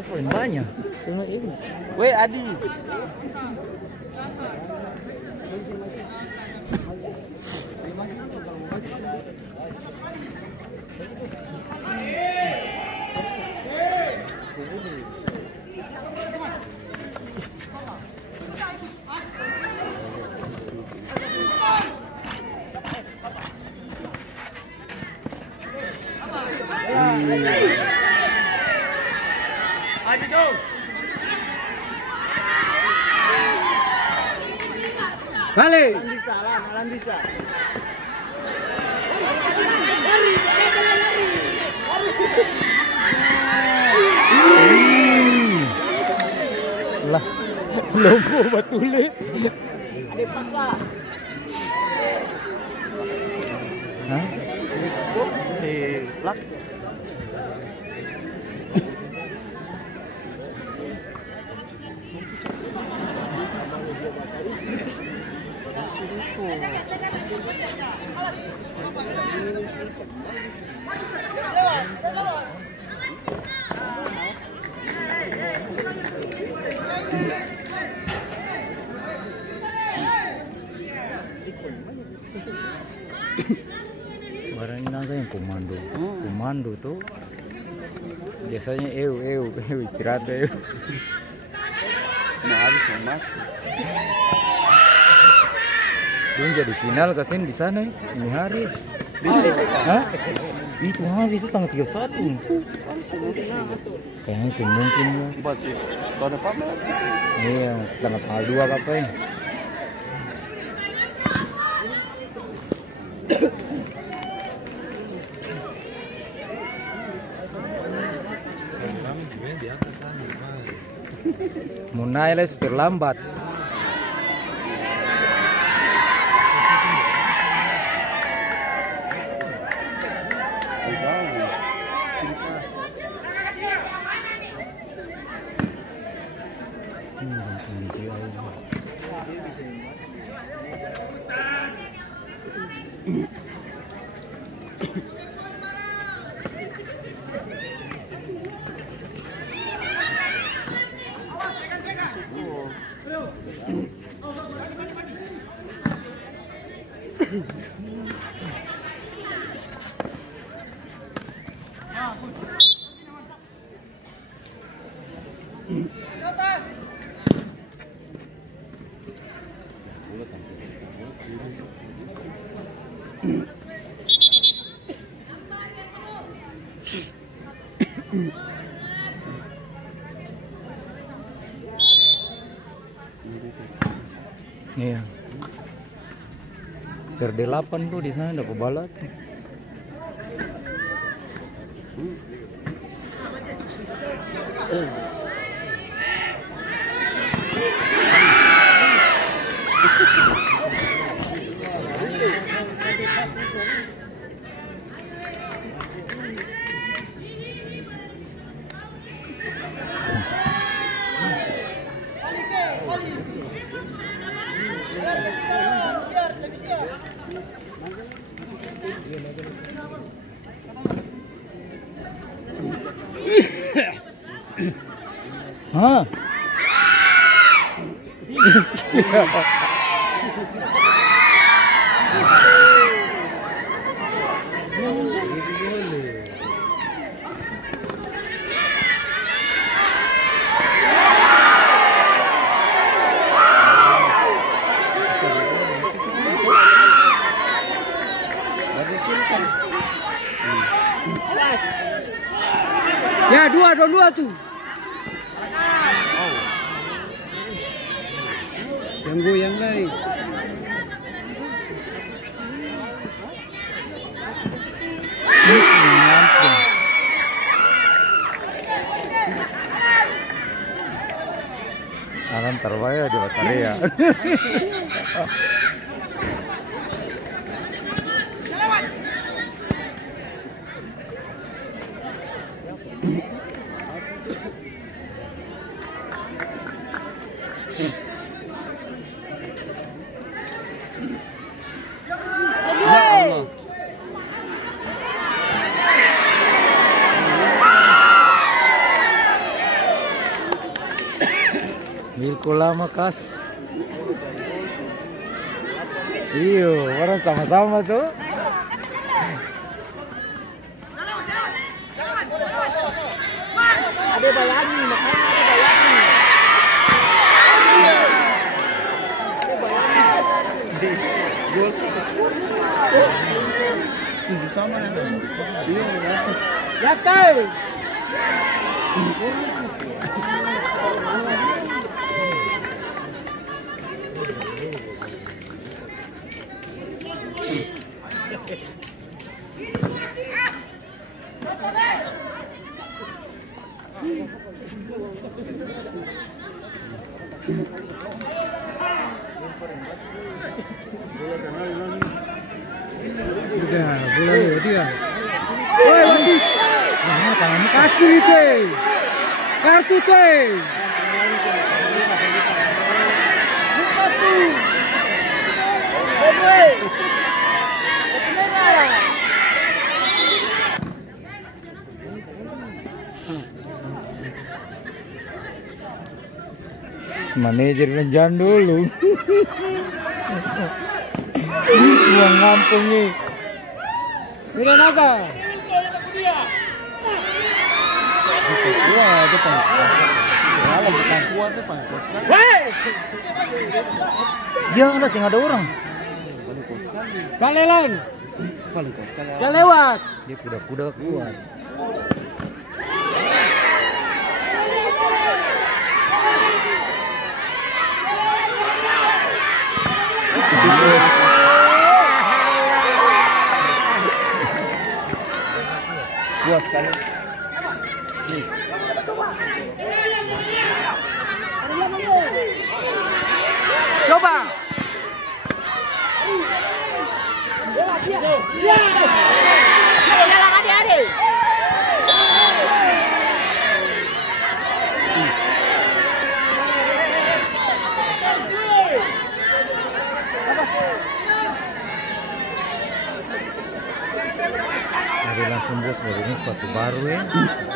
Bos poin banyak. Tengok ini. Weh Adi. Adi dong. Balik. Malam bisa. Lah, logo batule. Ada paksa. Hah? Itu di plak. Barang ini ada yang komando. Komando tuh biasanya istirahat eu. Nah, habis masuk. Belum jadi final kesin di sana ini hari. Bisa. Hah? Itu habis itu tanggal 31. Kayaknya sih mungkin ya. Berarti tahun depan berarti. Iya, tanggal 2 kapan? Mau naik lah terlambat. Iya. Per-8 tuh di sana ada pebalap. Hah? Ya, dua tuh. Yang goyang lagi. Alam terbaik di bateria. Milko lama kas. Iyo, orang sama-sama tuh. Ada bayani, makanya ada bayani. Gol 7 sama ya. Iya, Ya tahu. Udah, boleh dia. Woi, lagi. Nah, tangannya kartu itu. Kartu teh. Buka tuh. Oke. Manajer jangan dulu. Uang ngampung nih. Udah naga. Wah, depan. Kalau bukan kuat sekali. Hei. Dia nggak ada orang. Paling kuat sekali. Balelan. Paling kuat sekali. Ya lewat. Dia kuda-kuda kuat. Kuat sekali. Coba. Ya. Jalan adik-adik. Ada langsung bos baru ini sepatu baru ya.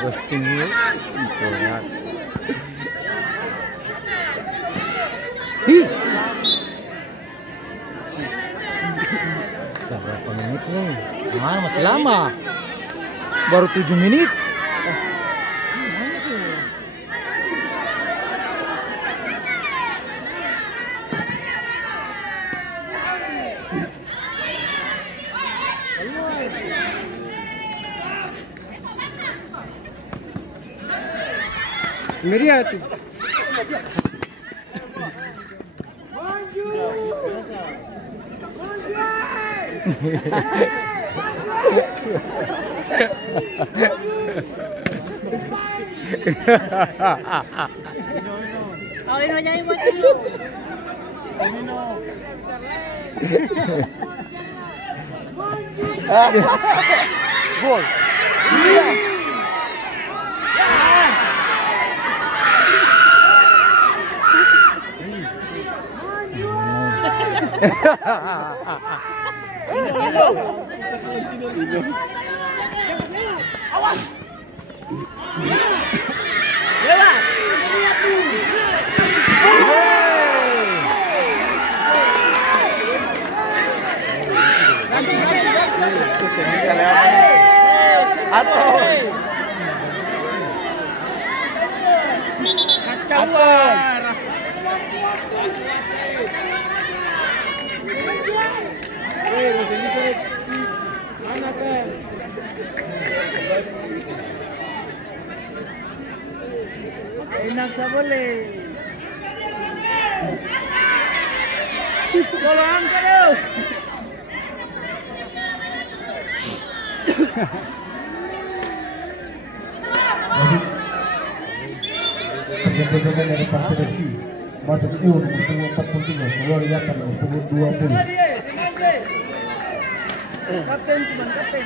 Posting ya. Itu ya. Ih. Berapa menit nih? Mana masih lama? Baru 7 menit. Meriah tuh. Oh, ini nyanyi buat dulu. Gol. Awas. Lewat. Bisa lewat. Atau Mas keluar. Enak sa boleh. Tolong kau. Perjalanan dari Partai Resi masuk Iun bertemu 43 luar biasa bertemu 20. Kapten cuman kapten.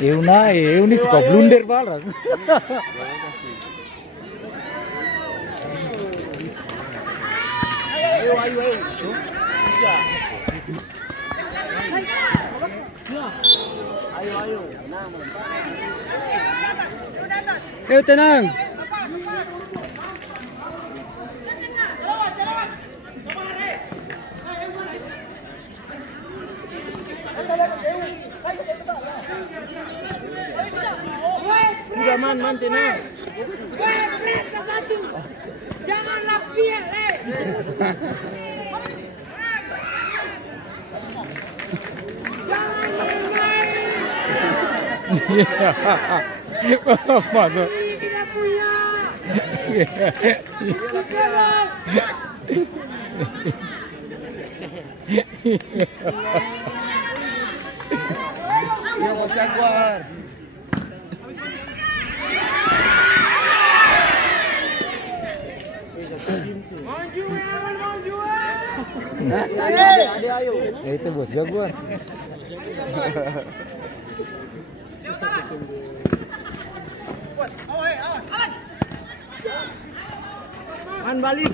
Eu nih suka blunder barang. Ayo. Bisa. Ayo. Ayo tenang. Udah man tenang. Janganlah piak, jangan main-main. Apa tuh? Kita punya. Yang Bos Jaguar. Ayo. Ya itu Bos Jaguar. Man balik.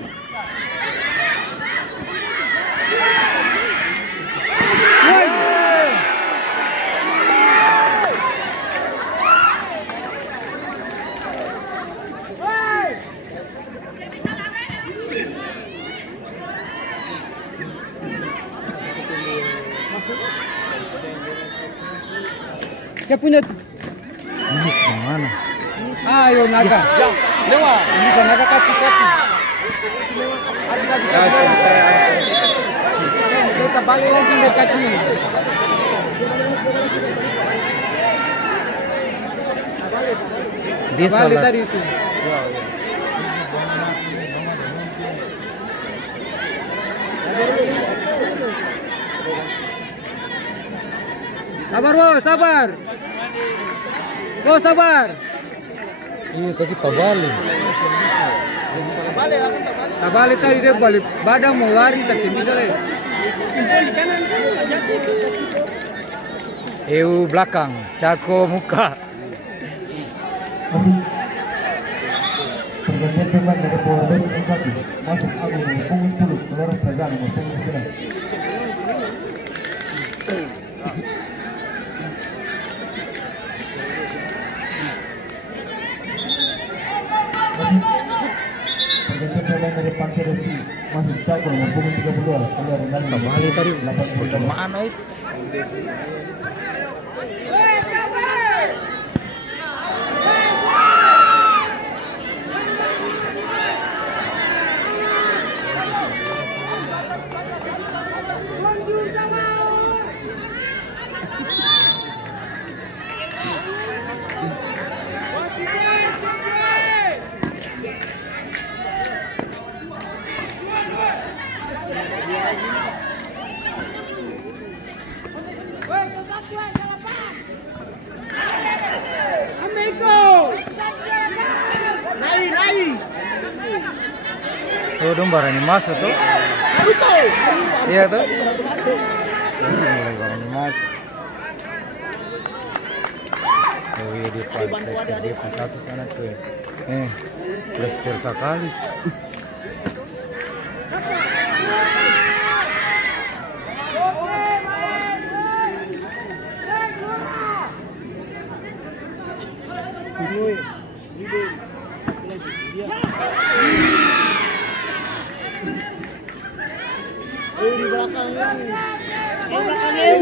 Dia punya. Ini kemana? Ayo naga. Lewat. Ini kan naga kaki. Kita balik lagi ke kaki. Dia balik tadi itu. Sabar bos, sabar. Bos sabar. Iya tapi terbalik. Terbalik tadi dia balik badan mau lari tapi bisa lagi. Belakang, Cako muka. Pergantian pemain dari Polres Bekasi masuk Agung nomor punggung 10 keluar Peragaan nomor punggung 9. Pergantian pemain dari Pantai Resi masuk Cako nomor punggung 32 keluar Renang Terbalik tadi. Bagaimana itu? Oh, dong barangnya masuk tuh. Iya tuh. Mulai barangnya masuk. Oh iya dia plaster dia kaki sana tuh. Plaster sekali.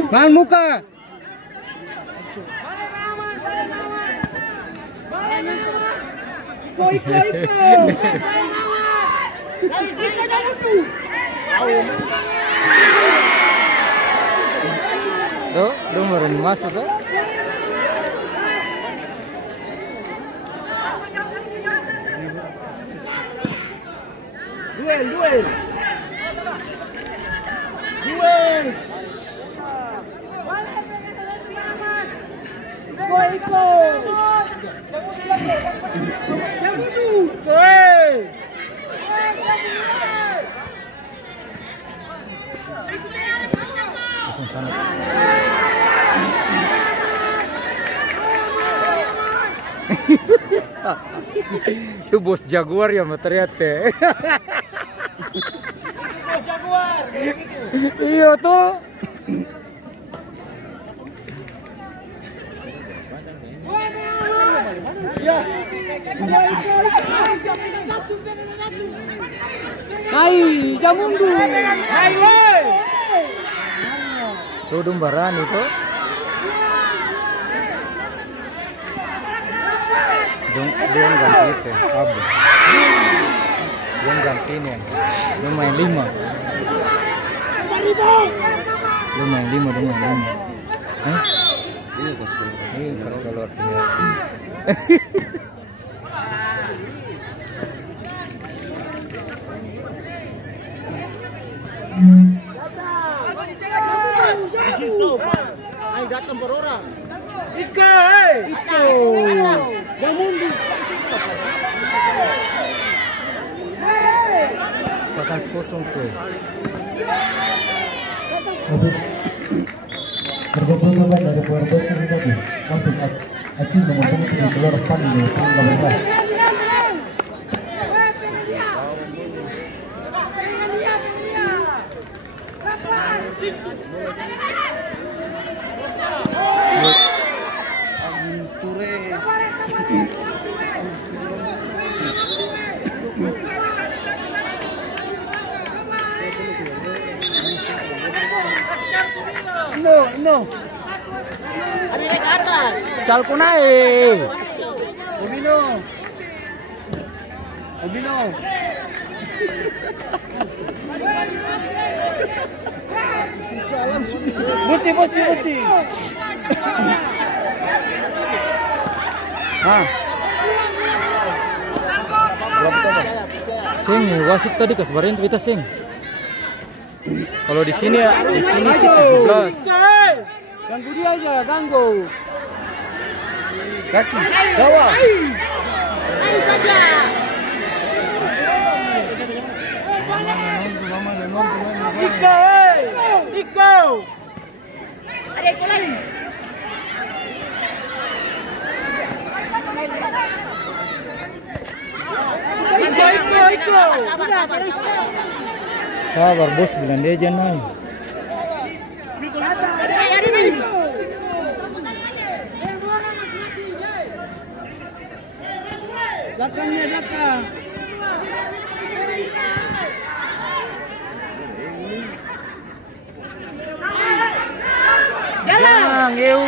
Main muka. Tuh, nomor masuk tuh. Duel. Langsung sana. Itu Bos Jaguar ya ternyata. Iya tuh. Hai, jam mundur. Hai, woi. Tuh dumbaran itu. Dia ganti itu, Abu. Dia ganti ini. Dia main 5. Dia main 5. Hah? Iya, pas keluar. Ayo datang per orang. Iko. Yang mundur. Sakan kosong tuh. Bergabung dari keluarga tadi untuk Aceh mengumpulkan di keluar pan di 18. No. Ada naik ke atas. Calku naik. Obino. Mesti. Hah? Sing, wasit tadi kasbarin kita sing. Kalau di sini sih 17. Ganggu dia aja, ganggu. Kasih. Gawang. Ayo saja. Iko. Ada ikut lagi. Iko. Sabar bos, bilang dia jangan. Belakang. Jalan, yuk.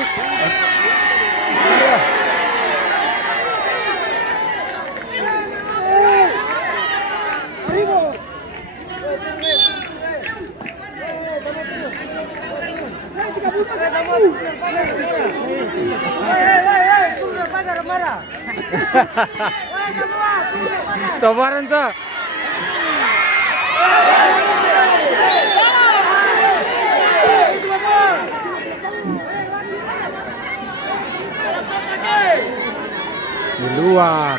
Sabaran sa. Di luar.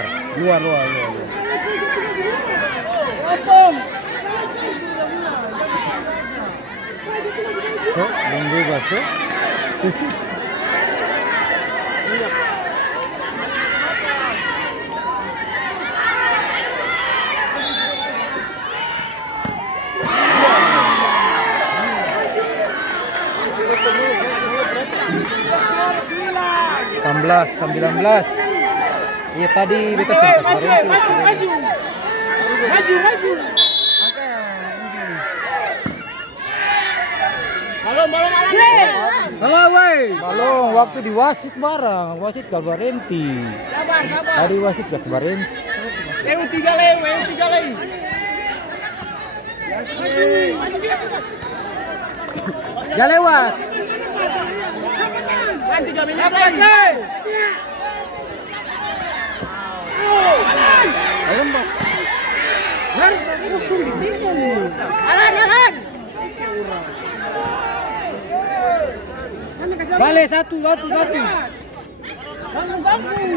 Tuh, belum bebas tuh. 19. Iya tadi beta sempat berhenti. Maju. Halo, woi. Balong waktu di wasit barang, wasit gak berhenti. Sabar. Tadi wasit gak berhenti. EU 3 lei. Ya lewat. Main 3 menit. Ayo, Mbak. Jalan. Balik satu.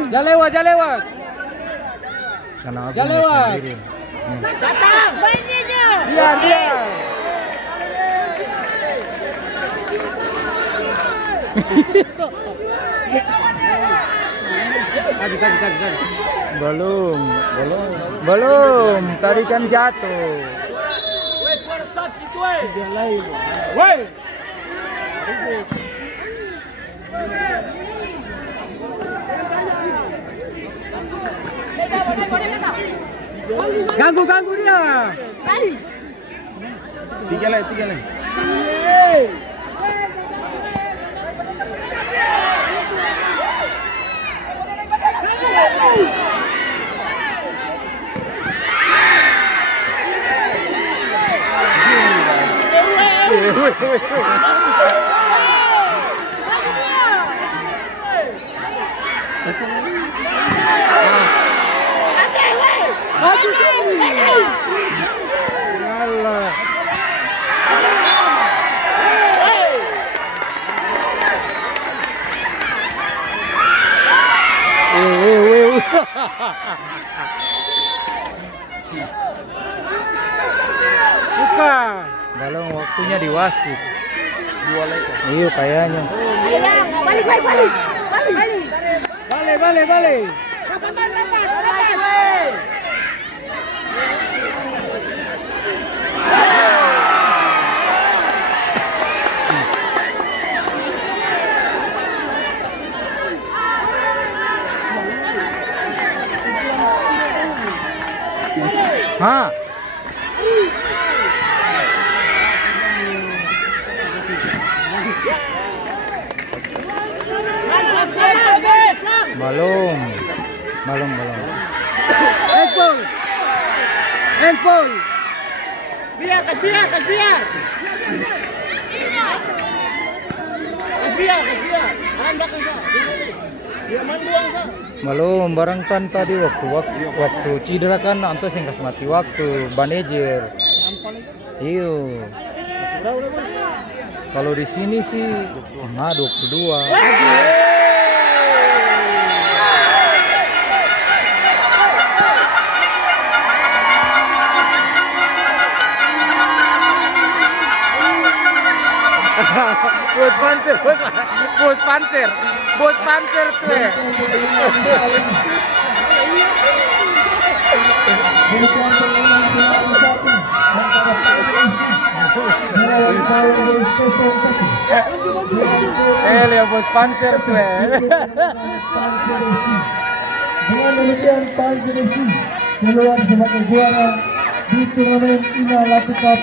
Ya lewat. Sana aku sendiri. Datang. Mainnya. Biar. Tadi. Belum. Tadi kan jatuh. Ganggu dia. Tiga lagi. Bukan. Dalam waktunya di wasit. Iya kayaknya. Balik. Hah? Belum. Handball. Biar. Arang belakang sah. Dia main buang sah. Belum barang tan tadi waktu cedera kan antos yang kasih mati waktu manajer. Iyo. Kalau di sini sih 22. Bos panser tuh. Lihat bos panser tuh. Dengan demikian Panser FC keluar sebagai juara di turnamen Ina Latu Cup.